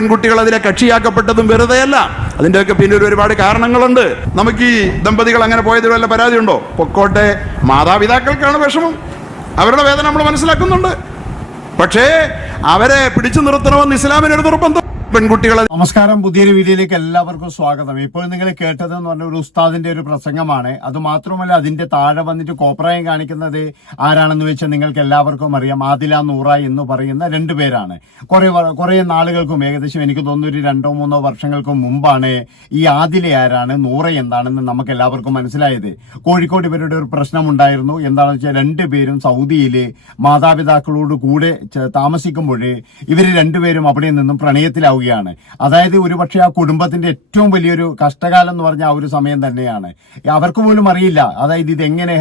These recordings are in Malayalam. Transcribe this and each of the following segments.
പെൺകുട്ടികൾ അതിലെ കക്ഷിയാക്കപ്പെട്ടതും വെറുതെയല്ല. അതിന്റെയൊക്കെ പിന്നിൽ ഒരുപാട് കാരണങ്ങളുണ്ട്. നമുക്ക് ഈ ദമ്പതികൾ അങ്ങനെ പോയതിൽ വല്ല പരാതിയുണ്ടോ? പൊക്കോട്ടെ മാതാപിതാക്കൾക്കാണ് വിഷമം. അവരുടെ വേദന നമ്മൾ മനസ്സിലാക്കുന്നുണ്ട്. പക്ഷേ അവരെ പിടിച്ചു നിർത്തണമെന്ന് ഇസ്ലാമിനൊരു നിർബന്ധം പെൺകുട്ടികളെ നമസ്കാരം. പുതിയൊരു വീഡിയോയിലേക്ക് എല്ലാവർക്കും സ്വാഗതം. ഇപ്പോൾ നിങ്ങൾ കേട്ടത് എന്ന് പറഞ്ഞ ഒരു ഉസ്താദിന്റെ ഒരു പ്രസംഗമാണ്. അത് മാത്രമല്ല അതിന്റെ താഴെ വന്നിട്ട് കോപ്രായം കാണിക്കുന്നത് ആരാണെന്ന് വെച്ചാൽ നിങ്ങൾക്ക് എല്ലാവർക്കും അറിയാം. ആദില നൂറ എന്ന് പറയുന്ന രണ്ടു പേരാണ്. കുറെ കുറേ നാളുകൾക്കും ഏകദേശം എനിക്ക് തോന്നുന്നു ഒരു രണ്ടോ മൂന്നോ വർഷങ്ങൾക്ക് മുമ്പാണ് ഈ ആദില ആരാണ് നൂറ എന്താണെന്ന് നമുക്ക് എല്ലാവർക്കും മനസ്സിലായത്. കോഴിക്കോട് ഇവരുടെ ഒരു പ്രശ്നം ഉണ്ടായിരുന്നു എന്താണെന്ന് വെച്ചാൽ രണ്ടുപേരും സൗദിയിൽ മാതാപിതാക്കളോട് കൂടെ താമസിക്കുമ്പോൾ ഇവർ രണ്ടുപേരും അവിടെ നിന്നും പ്രണയത്തിലാവുകയാണ് അതായത് ഒരുപക്ഷെ ആ കുടുംബത്തിന്റെ ഏറ്റവും വലിയൊരു കഷ്ടകാലം എന്ന് പറഞ്ഞ ആ ഒരു സമയം തന്നെയാണ്. അവർക്ക് പോലും അറിയില്ല അതായത് ഇത് എങ്ങനെ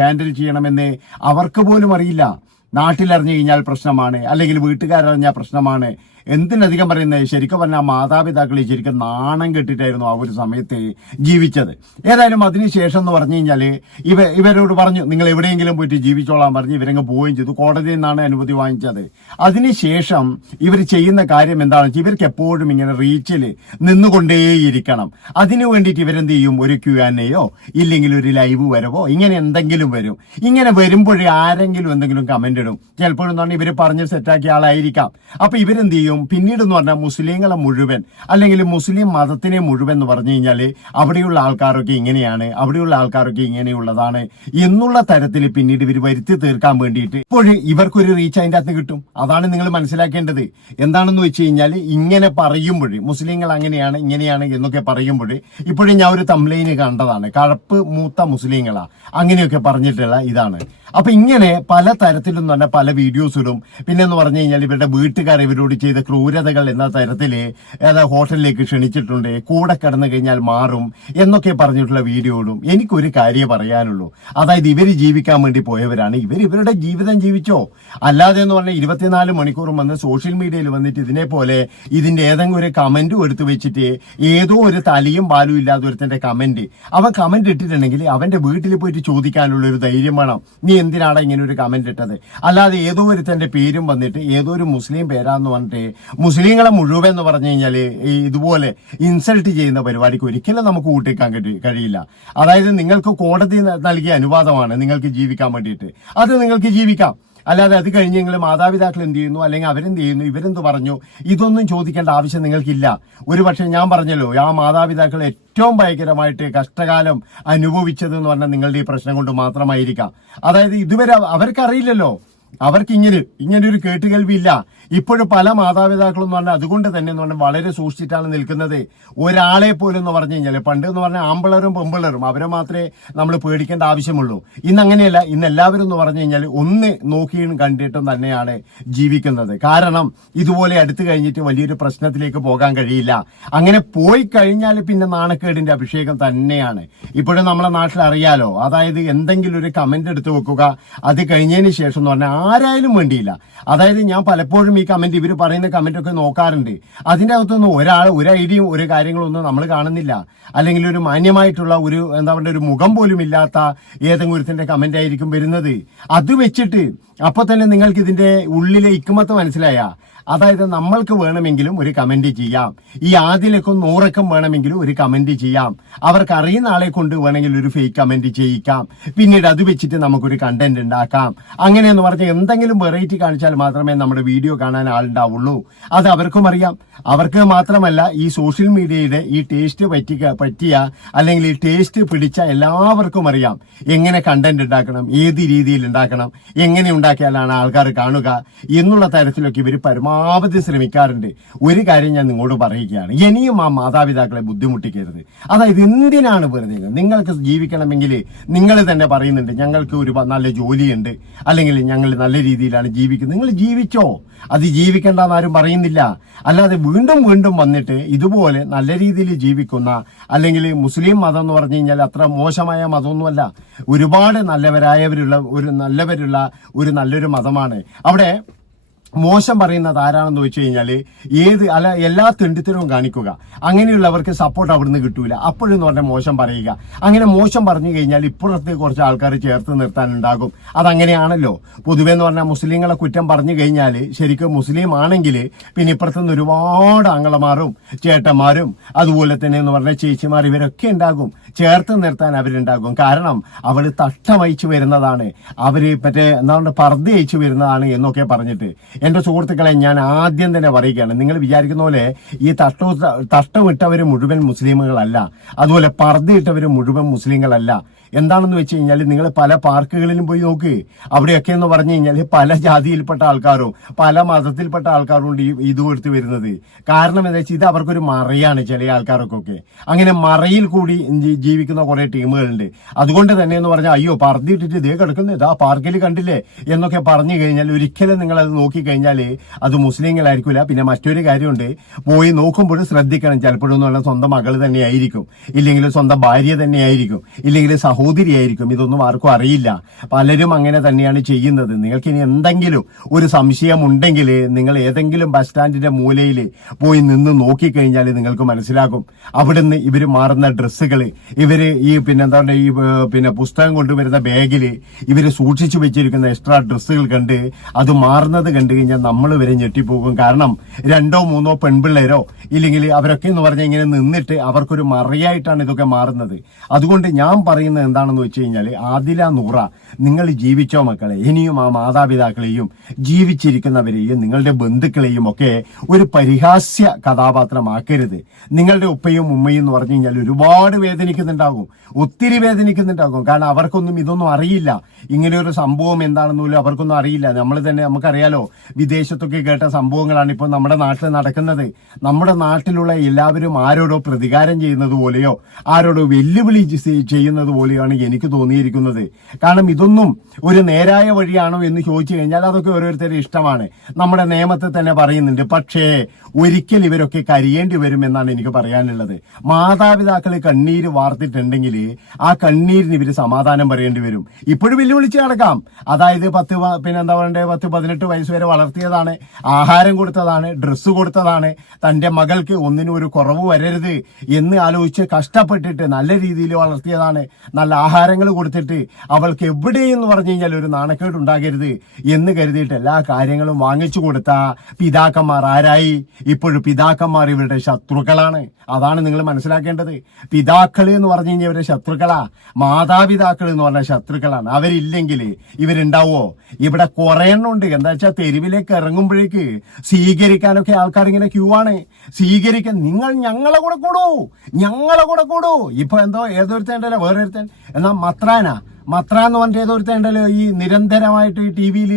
ഹാൻഡിൽ ചെയ്യണമെന്ന് അവർക്ക് പോലും അറിയില്ല. നാട്ടിലറിഞ്ഞു കഴിഞ്ഞാൽ പ്രശ്നമാണ് അല്ലെങ്കിൽ വീട്ടുകാരറിഞ്ഞാൽ പ്രശ്നമാണ്. എന്തിനധികം പറയുന്നത് ശരിക്കും പറഞ്ഞാൽ മാതാപിതാക്കൾ ശരിക്കും നാണം കെട്ടിട്ടായിരുന്നു ആ ഒരു സമയത്ത് ജീവിച്ചത്. ഏതായാലും അതിനുശേഷം എന്ന് പറഞ്ഞു കഴിഞ്ഞാൽ ഇവ ഇവരോട് പറഞ്ഞു നിങ്ങൾ എവിടെയെങ്കിലും പോയിട്ട് ജീവിച്ചോളാൻ പറഞ്ഞ് ഇവരങ്ങ് പോവുകയും ചെയ്തു. കോടതിയിൽ നിന്നാണ് അനുമതി വാങ്ങിച്ചത്. അതിനുശേഷം ഇവർ ചെയ്യുന്ന കാര്യം എന്താണെന്ന് വെച്ചാൽ ഇവർക്ക് എപ്പോഴും ഇങ്ങനെ റീച്ചിൽ നിന്നുകൊണ്ടേയിരിക്കണം. അതിനു വേണ്ടിയിട്ട് ഇവരെന്ത് ചെയ്യും? ഒരു ക്യു ആൻ എയോ ഇല്ലെങ്കിൽ ഒരു ലൈവ് വരവോ ഇങ്ങനെ എന്തെങ്കിലും വരും. ഇങ്ങനെ വരുമ്പോഴേ ആരെങ്കിലും എന്തെങ്കിലും കമന്റ് ഇടും. ചിലപ്പോഴും പറഞ്ഞാൽ ഇവർ പറഞ്ഞ് സെറ്റാക്കിയ ആളായിരിക്കാം. അപ്പൊ ഇവരെന്ത് ചെയ്യും? പിന്നീട് എന്ന് പറഞ്ഞാൽ മുസ്ലിങ്ങളെ മുഴുവൻ അല്ലെങ്കിൽ മുസ്ലിം മതത്തിനെ മുഴുവൻ എന്ന് പറഞ്ഞു കഴിഞ്ഞാൽ അവിടെയുള്ള ആൾക്കാരൊക്കെ ഇങ്ങനെയാണ് അവിടെയുള്ള ആൾക്കാരൊക്കെ ഇങ്ങനെയുള്ളതാണ് എന്നുള്ള തരത്തിൽ പിന്നീട് ഇവർ വരുത്തി തീർക്കാൻ വേണ്ടിയിട്ട് ഇപ്പോൾ ഇവർക്കൊരു റീച്ച് അതിന്റെ അകത്ത് കിട്ടും. അതാണ് നിങ്ങൾ മനസ്സിലാക്കേണ്ടത്. എന്താണെന്ന് വെച്ച് കഴിഞ്ഞാൽ ഇങ്ങനെ പറയുമ്പോൾ മുസ്ലിങ്ങൾ അങ്ങനെയാണ് ഇങ്ങനെയാണ് എന്നൊക്കെ പറയുമ്പോൾ ഇപ്പോഴും ഞാൻ ഒരു തംലൈന് കണ്ടതാണ്. കഴപ്പ് മൂത്ത മുസ്ലിങ്ങളാ. അങ്ങനെയൊക്കെ പറഞ്ഞിട്ടുള്ള ഇതാണ്. അപ്പൊ ഇങ്ങനെ പല തരത്തിലും തന്നെ പല വീഡിയോസിലും ഇടും. പിന്നെ എന്ന് പറഞ്ഞു കഴിഞ്ഞാൽ ഇവരുടെ വീട്ടുകാർ ഇവരോട് ചെയ്ത ക്രൂരതകൾ എന്ന തരത്തിൽ ഏതാ ഹോട്ടലിലേക്ക് ക്ഷണിച്ചിട്ടുണ്ട് കൂടെ കിടന്നു കഴിഞ്ഞാൽ മാറും എന്നൊക്കെ പറഞ്ഞിട്ടുള്ള വീഡിയോയിലും എനിക്കൊരു കാര്യം പറയാനുള്ളൂ. അതായത് ഇവർ ജീവിക്കാൻ വേണ്ടി പോയവരാണ്. ഇവർ ഇവരുടെ ജീവിതം ജീവിച്ചോ? അല്ലാതെ എന്ന് പറഞ്ഞാൽ ഇരുപത്തിനാല് മണിക്കൂറും വന്ന് സോഷ്യൽ മീഡിയയിൽ വന്നിട്ട് ഇതിനെ പോലെ ഇതിന്റെ ഏതെങ്കിലും ഒരു കമന്റും എടുത്തു വെച്ചിട്ട് ഏതോ ഒരു തലയും പാലും ഒരുത്തന്റെ കമന്റ് അവൻ കമന്റ് ഇട്ടിട്ടുണ്ടെങ്കിൽ അവന്റെ വീട്ടിൽ പോയിട്ട് ചോദിക്കാനുള്ള ഒരു ധൈര്യം വേണം. നീ എന്തിനാണ് ഇങ്ങനെ ഒരു കമന്റ് ഇട്ടത്? അല്ലാതെ ഏതോ ഒരുത്തന്റെ പേരും വന്നിട്ട് ഏതോ ഒരു മുസ്ലിം പേരാന്ന് പറഞ്ഞിട്ട് മുസ്ലിങ്ങളെ മുഴുവൻ എന്ന് പറഞ്ഞു കഴിഞ്ഞാൽ ഇതുപോലെ ഇൻസൾട്ട് ചെയ്യുന്ന പരിപാടിക്ക് ഒരിക്കലും നമുക്ക് കൂട്ടിക്കാൻ കഴി- കഴിയില്ല. അതായത് നിങ്ങൾക്ക് കോടതി നൽകിയ അനുവാദമാണ് നിങ്ങൾക്ക് ജീവിക്കാൻ വേണ്ടിയിട്ട്. അത് നിങ്ങൾക്ക് ജീവിക്കാം. അല്ലാതെ അത് കഴിഞ്ഞ് നിങ്ങൾ മാതാപിതാക്കൾ എന്ത് ചെയ്യുന്നു? അല്ലെങ്കിൽ അവരെന്ത് ചെയ്യുന്നു? ഇവരെന്ത് പറഞ്ഞു? ഇതൊന്നും ചോദിക്കേണ്ട ആവശ്യം നിങ്ങൾക്കില്ല. ഒരു പക്ഷേ ഞാൻ പറഞ്ഞല്ലോ ആ മാതാപിതാക്കൾ ഏറ്റവും ഭയങ്കരമായിട്ട് കഷ്ടകാലം അനുഭവിച്ചത് എന്ന് പറഞ്ഞാൽ നിങ്ങളുടെ ഈ പ്രശ്നം കൊണ്ട് മാത്രമായിരിക്കാം. അതായത് ഇതുവരെ അവർക്കറിയില്ലല്ലോ. അവർക്ക് ഇങ്ങനെ ഇങ്ങനെ ഒരു കേട്ടുകേൾവിയില്ല. ഇപ്പോഴും പല മാതാപിതാക്കളും എന്ന് പറഞ്ഞാൽ അതുകൊണ്ട് തന്നെ എന്ന് പറഞ്ഞാൽ വളരെ സൂക്ഷിച്ചിട്ടാണ് നിൽക്കുന്നത്. ഒരാളെ പോലും എന്ന് പറഞ്ഞു കഴിഞ്ഞാൽ പണ്ട് എന്ന് പറഞ്ഞാൽ ആമ്പിളറും പെമ്പിളറും അവരെ മാത്രമേ നമ്മൾ പേടിക്കേണ്ട ആവശ്യമുള്ളൂ. ഇന്ന് അങ്ങനെയല്ല. ഇന്ന് എല്ലാവരും എന്ന് പറഞ്ഞു കഴിഞ്ഞാൽ ഒന്ന് നോക്കിയും കണ്ടിട്ടും തന്നെയാണ് ജീവിക്കുന്നത്. കാരണം ഇതുപോലെ അടുത്തു കഴിഞ്ഞിട്ട് വലിയൊരു പ്രശ്നത്തിലേക്ക് പോകാൻ കഴിയില്ല. അങ്ങനെ പോയി കഴിഞ്ഞാൽ പിന്നെ നാണക്കേടിന്റെ അഭിഷേകം തന്നെയാണ്. ഇപ്പോഴും നമ്മളെ നാട്ടിൽ അറിയാലോ അതായത് എന്തെങ്കിലും ഒരു കമന്റ് എടുത്തു വെക്കുക. അത് കഴിഞ്ഞതിന് ശേഷം എന്ന് പറഞ്ഞാൽ ആരായാലും വേണ്ടിയില്ല. അതായത് ഞാൻ പലപ്പോഴും ഈ കമന്റ് ഇവർ പറയുന്ന കമന്റ് ഒക്കെ നോക്കാറുണ്ട്. അതിന്റെ അകത്തൊന്നും ഒരാൾ ഒരു ഐഡിയയും ഒരു കാര്യങ്ങളൊന്നും നമ്മൾ കാണുന്നില്ല. അല്ലെങ്കിൽ ഒരു മാന്യമായിട്ടുള്ള ഒരു എന്താ പറയുക ഒരു മുഖം പോലും ഇല്ലാത്ത ഏതെങ്കിലും ഒരുത്തിന്റെ കമന്റ് ആയിരിക്കും വരുന്നത്. അത് വെച്ചിട്ട് അപ്പൊ തന്നെ നിങ്ങൾക്ക് ഇതിന്റെ ഉള്ളിലെ ഇക്കുമത്ത് മനസ്സിലായ. അതായത് നമ്മൾക്ക് വേണമെങ്കിലും ഒരു കമന്റ് ചെയ്യാം. ഈ ആദ്യലേക്കും നൂറക്കും വേണമെങ്കിലും ഒരു കമന്റ് ചെയ്യാം. അവർക്ക് അറിയുന്ന ആളെ കൊണ്ട് വേണമെങ്കിൽ ഒരു ഫേക്ക് കമന്റ് ചെയ്യിക്കാം. പിന്നീട് അത് വെച്ചിട്ട് നമുക്കൊരു കണ്ടന്റ് ഉണ്ടാക്കാം. അങ്ങനെയെന്ന് പറഞ്ഞാൽ എന്തെങ്കിലും വെറൈറ്റി കാണിച്ചാൽ മാത്രമേ നമ്മുടെ വീഡിയോ കാണാൻ ആളുണ്ടാവുള്ളൂ. അത് അവർക്കും അറിയാം. അവർക്ക് മാത്രമല്ല ഈ സോഷ്യൽ മീഡിയയുടെ ഈ ടേസ്റ്റ് പറ്റിക്ക പറ്റിയ അല്ലെങ്കിൽ ഈ ടേസ്റ്റ് പിടിച്ച എല്ലാവർക്കും അറിയാം. എങ്ങനെ കണ്ടന്റ് ഉണ്ടാക്കണം ഏത് രീതിയിൽ ഉണ്ടാക്കണം എങ്ങനെ ഉണ്ടാക്കിയാലാണ് ആൾക്കാർ കാണുക എന്നുള്ള തരത്തിലൊക്കെ ഇവർ പരമാവധി ശ്രമിക്കാറുണ്ട്. ഒരു കാര്യം ഞാൻ നിങ്ങളോട് പറയുകയാണ്. ഇനിയും ആ മാതാപിതാക്കളെ ബുദ്ധിമുട്ടിക്കരുത്. അതായത് എന്തിനാണ് വെറുതെ? നിങ്ങൾക്ക് ജീവിക്കണമെങ്കിൽ നിങ്ങൾ തന്നെ പറയുന്നുണ്ട് ഞങ്ങൾക്ക് ഒരു നല്ല ജോലിയുണ്ട്. അല്ലെങ്കിൽ ഞങ്ങൾ നല്ല രീതിയിലാണ് ജീവിക്കുന്നത്. നിങ്ങൾ ജീവിച്ചോ? അത് ജീവിക്കേണ്ടെന്ന് ആരും പറയുന്നില്ല. അല്ലാതെ വീണ്ടും വീണ്ടും വന്നിട്ട് ഇതുപോലെ നല്ല രീതിയിൽ ജീവിക്കുന്ന അല്ലെങ്കിൽ മുസ്ലിം മതം എന്ന് പറഞ്ഞു കഴിഞ്ഞാൽ അത്ര മോശമായ മതമൊന്നുമല്ല. ഒരുപാട് നല്ലവരായവരുള്ള ഒരു നല്ലവരുള്ള ഒരു നല്ലൊരു മതമാണ്. അവിടെ മോശം പറയുന്നത് ആരാണെന്ന് വെച്ച് കഴിഞ്ഞാൽ ഏത് അല്ല എല്ലാ തെണ്ടിത്തരവും കാണിക്കുക. അങ്ങനെയുള്ളവർക്ക് സപ്പോർട്ട് അവിടുന്ന് കിട്ടൂല. അപ്പോഴെന്ന് പറഞ്ഞാൽ മോശം പറയുക. അങ്ങനെ മോശം പറഞ്ഞു കഴിഞ്ഞാൽ ഇപ്പുറത്ത് കുറച്ച് ആൾക്കാർ ചേർത്ത് നിർത്താനുണ്ടാകും അതങ്ങനെയാണല്ലോ. പൊതുവേ എന്ന് പറഞ്ഞാൽ മുസ്ലിങ്ങളെ കുറ്റം പറഞ്ഞു കഴിഞ്ഞാൽ ശരിക്കും മുസ്ലിം ആണെങ്കിൽ പിന്നെ ഇപ്പുറത്തുനിന്ന് ഒരുപാട് ആങ്ങളമാരും ചേട്ടന്മാരും അതുപോലെ തന്നെ എന്ന് പറഞ്ഞാൽ ചേച്ചിമാർ ഇവരൊക്കെ ഉണ്ടാകും. ചേർത്ത് നിർത്താൻ അവരുണ്ടാകും. കാരണം അവൾ തട്ടമയച്ചു വരുന്നതാണ്. അവർ മറ്റേ എന്താ പർദ്ദ അയച്ചു വരുന്നതാണ് എന്നൊക്കെ പറഞ്ഞിട്ട്. എന്റെ സുഹൃത്തുക്കളെ ഞാൻ ആദ്യം തന്നെ പറയുകയാണ്. നിങ്ങൾ വിചാരിക്കുന്ന പോലെ ഈ തട്ടോ തട്ടമിട്ടവര് മുഴുവൻ മുസ്ലിമുകളല്ല. അതുപോലെ പർദ്ദയിട്ടവര് മുഴുവൻ മുസ്ലിങ്ങളല്ല. എന്താണെന്ന് വെച്ച് കഴിഞ്ഞാൽ നിങ്ങൾ പല പാർക്കുകളിലും പോയി നോക്ക്. അവിടെയൊക്കെ എന്ന് പറഞ്ഞു കഴിഞ്ഞാൽ പല ജാതിയിൽപ്പെട്ട ആൾക്കാരും പല മതത്തിൽപ്പെട്ട ആൾക്കാരും ഉണ്ട് ഈ ഇത് വരുന്നത്. കാരണം എന്താ വെച്ചാൽ ഇത് അവർക്കൊരു മറയാണ് ചില ആൾക്കാർക്കൊക്കെ. അങ്ങനെ മറയിൽ കൂടി ജീവിക്കുന്ന കുറെ ടീമുകളുണ്ട്. അതുകൊണ്ട് തന്നെ എന്ന് പറഞ്ഞാൽ അയ്യോ പറത്തിയിട്ടിട്ട് ഇതേ കിടക്കുന്നത് ഇതാ പാർക്കിൽ കണ്ടില്ലേ? എന്നൊക്കെ പറഞ്ഞു കഴിഞ്ഞാൽ ഒരിക്കലും നിങ്ങൾ അത് നോക്കിക്കഴിഞ്ഞാൽ അത് മുസ്ലിങ്ങളായിരിക്കില്ല പിന്നെ മറ്റൊരു കാര്യമുണ്ട്. പോയി നോക്കുമ്പോൾ ശ്രദ്ധിക്കണം. ചിലപ്പോഴൊന്നും സ്വന്തം മകൾ തന്നെയായിരിക്കും. ഇല്ലെങ്കിൽ സ്വന്തം ഭാര്യ തന്നെയായിരിക്കും. ഇല്ലെങ്കിൽ സഹോദരിയായിരിക്കും. ഇതൊന്നും ആർക്കും അറിയില്ല. പലരും അങ്ങനെ തന്നെയാണ് ചെയ്യുന്നത്. നിങ്ങൾക്ക് ഇനി എന്തെങ്കിലും ഒരു സംശയം ഉണ്ടെങ്കിൽ നിങ്ങൾ ഏതെങ്കിലും ബസ് സ്റ്റാൻഡിന്റെ മൂലയിൽ പോയി നിന്ന് നോക്കിക്കഴിഞ്ഞാൽ നിങ്ങൾക്ക് മനസ്സിലാകും. അവിടുന്ന് ഇവർ മാറുന്ന ഡ്രസ്സുകൾ ഇവർ ഈ പിന്നെ എന്താ പറയുക ഈ പിന്നെ പുസ്തകം കൊണ്ടുവരുന്ന ബാഗിൽ ഇവർ സൂക്ഷിച്ചു വെച്ചിരിക്കുന്ന എക്സ്ട്രാ ഡ്രസ്സുകൾ കണ്ട് അത് മാറുന്നത് കണ്ടു കഴിഞ്ഞാൽ നമ്മൾ വരെ ഞെട്ടിപ്പോകും. കാരണം രണ്ടോ മൂന്നോ പെൺപിള്ളേരോ ഇല്ലെങ്കിൽ അവരൊക്കെ എന്ന് പറഞ്ഞാൽ ഇങ്ങനെ നിന്നിട്ട് അവർക്കൊരു മറയായിട്ടാണ് ഇതൊക്കെ മാറുന്നത്. അതുകൊണ്ട് ഞാൻ പറയുന്നത് എന്താണെന്ന് വെച്ച് കഴിഞ്ഞാൽ ആദില നൂറ നിങ്ങൾ ജീവിച്ചോ മക്കളെ ഇനിയും ആ മാതാപിതാക്കളെയും ജീവിച്ചിരിക്കുന്നവരെയും നിങ്ങളുടെ ബന്ധുക്കളെയും ഒക്കെ ഒരു പരിഹാസ്യ കഥാപാത്രമാക്കരുത്. നിങ്ങളുടെ ഉപ്പയും ഉമ്മയും എന്ന് പറഞ്ഞു കഴിഞ്ഞാൽ ഒരുപാട് വേദനിക്കുന്നുണ്ടാകും ഒത്തിരി വേദനിക്കുന്നുണ്ടാകും. കാരണം അവർക്കൊന്നും ഇതൊന്നും അറിയില്ല. ഇങ്ങനെ ഒരു സംഭവം എന്താണെന്ന് പോലും അവർക്കൊന്നും അറിയില്ല. നമ്മൾ തന്നെ നമുക്കറിയാലോ വിദേശത്തൊക്കെ കേട്ട സംഭവങ്ങളാണ് ഇപ്പോൾ നമ്മുടെ നാട്ടിൽ നടക്കുന്നത്. നമ്മുടെ നാട്ടിലുള്ള എല്ലാവരും ആരോടോ പ്രതികാരം ചെയ്യുന്നത് പോലെയോ ആരോടോ വെല്ലുവിളി ചെയ്യുന്നത് ചെയ്യുന്നത് പോലെയാണ് എനിക്ക് തോന്നിയിരിക്കുന്നത്. കാരണം ഇതൊന്നും ഒരു നേരായ വഴിയാണോ എന്ന് ചോദിച്ചു കഴിഞ്ഞാൽ അതൊക്കെ ഓരോരുത്തരുടെ ഇഷ്ടമാണ്. നമ്മുടെ നിയമത്തെ തന്നെ പറയുന്നുണ്ട് പക്ഷേ ഒരിക്കൽ ഇവരൊക്കെ കരിയേണ്ടി വരുമെന്നാണ് എനിക്ക് പറയാനുള്ളത്. മാതാപിതാക്കൾ കണ്ണീര് വാർത്തിട്ടുണ്ടെങ്കിൽ ആ കണ്ണീരിന് ഇവർ സമാധാനം പറയേണ്ടി വരും. ഇപ്പോഴും വെല്ലുവിളിച്ച് നടക്കാം. അതായത് പത്ത് പിന്നെ എന്താ പറയണ്ടേ പത്ത് പതിനെട്ട് വയസ്സ് വരെ വളർത്തിയതാണ് ആഹാരം കൊടുത്തതാണ് ഡ്രസ്സ് കൊടുത്തതാണ്. തന്റെ മകൾക്ക് ഒന്നിനും ഒരു കുറവ് വരരുത് എന്ന് ആലോചിച്ച് കഷ്ടപ്പെട്ടിട്ട് നല്ല രീതിയിൽ വളർത്തിയതാണ് നല്ല ആഹാരങ്ങൾ കൊടുത്തിട്ട് അവൾക്ക് എവിടെയെന്ന് പറഞ്ഞു കഴിഞ്ഞാൽ ഒരു നാണക്കേട് ഉണ്ടാകരുത് എന്ന് കരുതിയിട്ട് എല്ലാ കാര്യങ്ങളും വാങ്ങിച്ചു കൊടുത്ത പിതാക്കന്മാർ ആരായി? ഇപ്പോഴും പിതാക്കന്മാർ ഇവരുടെ ശത്രുക്കളാണ്. അതാണ് നിങ്ങൾ മനസ്സിലാക്കേണ്ടത്. പിതാക്കൾ എന്ന് പറഞ്ഞു കഴിഞ്ഞാൽ ഇവരുടെ ശത്രുക്കളാ. മാതാപിതാക്കൾ എന്ന് പറഞ്ഞ ശത്രുക്കളാണ്. അവരില്ലെങ്കിൽ ഇവരുണ്ടാവോ? ഇവിടെ കുറെ എണ്ണം ഉണ്ട്. എന്താ വെച്ചാൽ തെരുവിലേക്ക് ഇറങ്ങുമ്പോഴേക്ക് സ്വീകരിക്കാനൊക്കെ ആൾക്കാർ ഇങ്ങനെ ക്യൂ ആണ്. സ്വീകരിക്കാൻ നിങ്ങൾ ഞങ്ങളെ കൂടെ കൂടൂ. ഞങ്ങളെ കൂടെ കൂടൂ. ഇപ്പൊ എന്തോ ഏതൊരുത്തേണ്ടല്ലോ വേറെ ഒരുത്തൻ എന്നാ മത്രാന? മത്ര എന്ന് പറഞ്ഞിട്ട് ഏതൊരുത്തേണ്ടല്ലോ ഈ നിരന്തരമായിട്ട് ഈ ടി വിയിൽ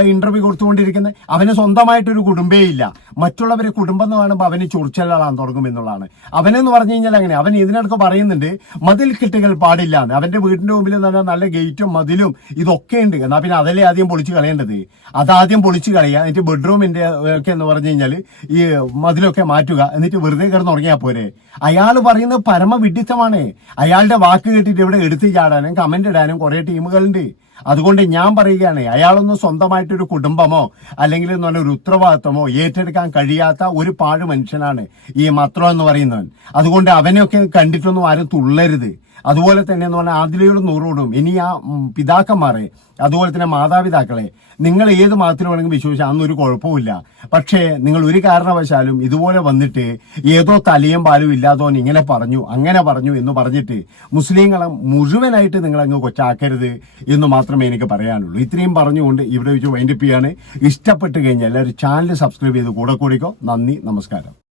ഇന്റർവ്യൂ കൊടുത്തുകൊണ്ടിരിക്കുന്ന അവന് സ്വന്തമായിട്ടൊരു കുടുംബേ ഇല്ല. മറ്റുള്ളവരെ കുടുംബം എന്ന് കാണുമ്പോൾ അവന് ചൊറിച്ചലാളാൻ തുടങ്ങും എന്നുള്ളതാണ്. അവനെന്ന് പറഞ്ഞു കഴിഞ്ഞാൽ അങ്ങനെ. അവൻ ഇതിനടക്ക് പറയുന്നുണ്ട് മതിൽ കെട്ടുകൾ പാടില്ല എന്ന്. അവന്റെ വീടിന്റെ മുമ്പിൽ എന്ന് പറഞ്ഞാൽ നല്ല ഗേറ്റും മതിലും ഇതൊക്കെ ഉണ്ട് എന്നാൽ പിന്നെ അതല്ലേ ആദ്യം പൊളിച്ച് കളയേണ്ടത്? അതാദ്യം പൊളിച്ച് കളയുക. എന്നിട്ട് ബെഡ്റൂമിന്റെ ഒക്കെ എന്ന് പറഞ്ഞു കഴിഞ്ഞാൽ ഈ മതിലൊക്കെ മാറ്റുക. എന്നിട്ട് വെറുതെ കിടന്ന് ഉറങ്ങിയാൽ പോരെ. അയാൾ പറയുന്നത് പരമവിഡിത്തമാണ്. അയാളുടെ വാക്ക് കേട്ടിട്ട് ഇവിടെ എടുത്തു ചാടാനും കമന്റ് ഇടാനും കുറെ ടീമുകളുണ്ട്. അതുകൊണ്ട് ഞാൻ പറയുകയാണ് അയാളൊന്നും സ്വന്തമായിട്ടൊരു കുടുംബമോ അല്ലെങ്കിൽ പറഞ്ഞ ഒരു ഉത്തരവാദിത്വമോ ഏറ്റെടുക്കാൻ കഴിയാത്ത ഒരു പാഴ് മനുഷ്യനാണ് ഈ മത്രോ എന്ന് പറയുന്നവൻ. അതുകൊണ്ട് അവനെയൊക്കെ കണ്ടിട്ടൊന്നും ആരും തുള്ളരുത്. അതുപോലെ തന്നെ എന്ന് പറഞ്ഞാൽ ആദിലയോട് നൂറോടും ഇനി ആ പിതാക്കന്മാരെ അതുപോലെ തന്നെ മാതാപിതാക്കളെ നിങ്ങൾ ഏത് മതത്തിൽ വേണമെങ്കിൽ വിശ്വസിച്ചാൽ അന്ന് ഒരു കുഴപ്പമില്ല പക്ഷേ നിങ്ങൾ ഒരു കാരണവശാലും ഇതുപോലെ വന്നിട്ട് ഏതോ തലയും പാലും ഇല്ലാതോൻ ഇങ്ങനെ പറഞ്ഞു അങ്ങനെ പറഞ്ഞു എന്ന് പറഞ്ഞിട്ട് മുസ്ലിങ്ങളെ മുഴുവനായിട്ട് നിങ്ങൾ അങ്ങ് കൊച്ചാക്കരുത് എന്ന് മാത്രമേ എനിക്ക് പറയാനുള്ളൂ. ഇത്രയും പറഞ്ഞുകൊണ്ട് ഇവിടെ വെച്ച് വൈൻഡപ്പ് ചെയ്യാണ്. ഇഷ്ടപ്പെട്ട് കഴിഞ്ഞാൽ എല്ലാവരും ചാനൽ സബ്സ്ക്രൈബ് ചെയ്ത് കൂടെ കൂടിക്കോ. നന്ദി നമസ്കാരം.